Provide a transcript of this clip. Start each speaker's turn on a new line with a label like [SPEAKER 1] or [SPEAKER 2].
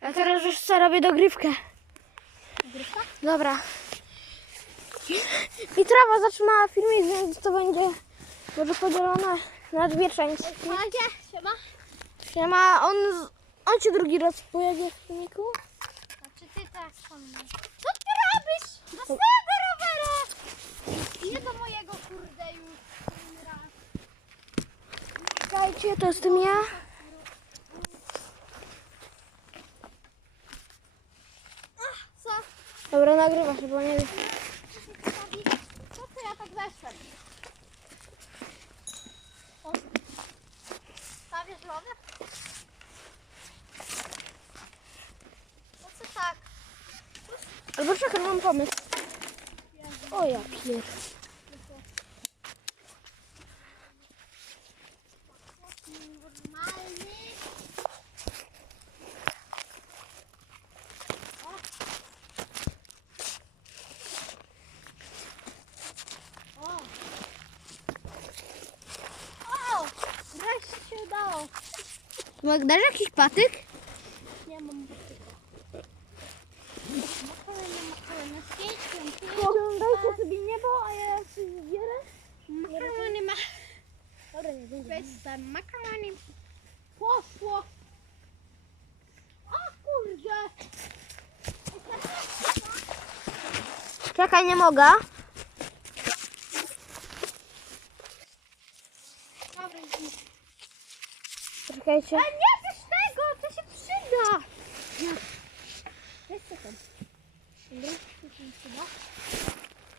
[SPEAKER 1] A teraz już co robię dogrywkę.
[SPEAKER 2] Gryfa?
[SPEAKER 1] Dobra. I trawa zatrzymała filmik, więc to będzie może podzielone na dwie części.
[SPEAKER 2] Siema.
[SPEAKER 1] Siema, on, on cię drugi raz pojedzie w filmiku.
[SPEAKER 2] A czy ty tak? Co ty robisz? Do swojego rowera! Nie do mojego kurde już.
[SPEAKER 1] To jestem ja.
[SPEAKER 2] Ach, co?
[SPEAKER 1] Dobra, nagrywa się, bo nie wiem.
[SPEAKER 2] Co ty ja tak weszłem? Stawiasz rower? Co ty tak?
[SPEAKER 1] Albo czekaj, mam pomysł. O ja pier...
[SPEAKER 2] Normalny. O. O. O. Wreszcie się udało.
[SPEAKER 1] Magdasz jakiś patyk?
[SPEAKER 2] Nie mam butyka. Makarony, makarony. Pięć, pięć,
[SPEAKER 1] Oglądajcie sobie niebo, a ja się zbierę.
[SPEAKER 2] Makarony ma...
[SPEAKER 1] Dobra, nie będzie.
[SPEAKER 2] Bez tam makarony. Poszło. O kurde.
[SPEAKER 1] Czekaj, nie mogę.
[SPEAKER 2] Dobra,
[SPEAKER 1] Czekajcie.
[SPEAKER 2] A nie wiesz tego, to się przyda. Weź co tam. Dobra, to się przyda.